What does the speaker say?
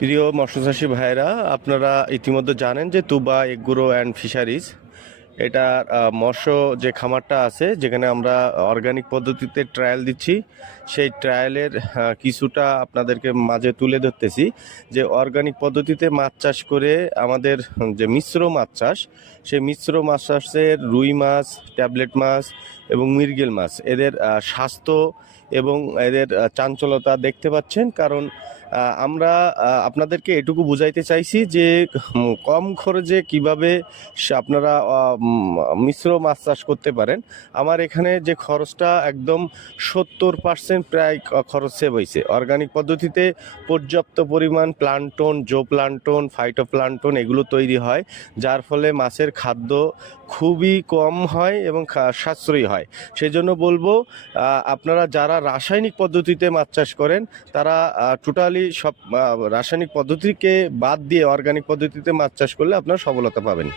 প্রিয় মৎস্যচাষী ভাইরা আপনারা ইতিমধ্যে জানেন যে তুবা এগুরো অ্যান্ড ফিশারিজ এটার মৎস্য যে খামারটা আছে, যেখানে আমরা অর্গানিক পদ্ধতিতে ট্রায়াল দিচ্ছি, সেই ট্রায়ালের কিছুটা আপনাদেরকে মাঝে তুলে ধরতেছি যে অর্গানিক পদ্ধতিতে মাছ চাষ করে আমাদের যে মিশ্র মাছ চাষ, সেই মিশ্র মাছ চাষের রুই মাছ, ট্যাবলেট মাছ এবং মৃগেল মাছ, এদের স্বাস্থ্য এবং এদের চাঞ্চলতা দেখতে পাচ্ছেন। কারণ আমরা আপনাদেরকে এটুকু বুঝাইতে চাইছি যে কম খরচে কীভাবে আপনারা মিশ্র মাছ চাষ করতে পারেন। আমার এখানে যে খরচটা একদম সত্তর পার্সেন্ট প্রায় খরচ সেভ হয়েছে অর্গানিক পদ্ধতিতে পর্যাপ্ত পরিমাণ plankton zooplankton phytoplankton এগুলো তৈরি হয়, যার ফলে মাছের খাদ্য খুবই কম হয় এবং সাশ্রয়ী হয়। সেই জন্য বলব আপনারা যারা রাসায়নিক পদ্ধতিতে মাছ চাষ করেন, তারা টোটালি সব রাসায়নিক পদ্ধতিকে বাদ দিয়ে অর্গানিক পদ্ধতিতে মাছ চাষ করলে আপনারা সফলতা পাবেন।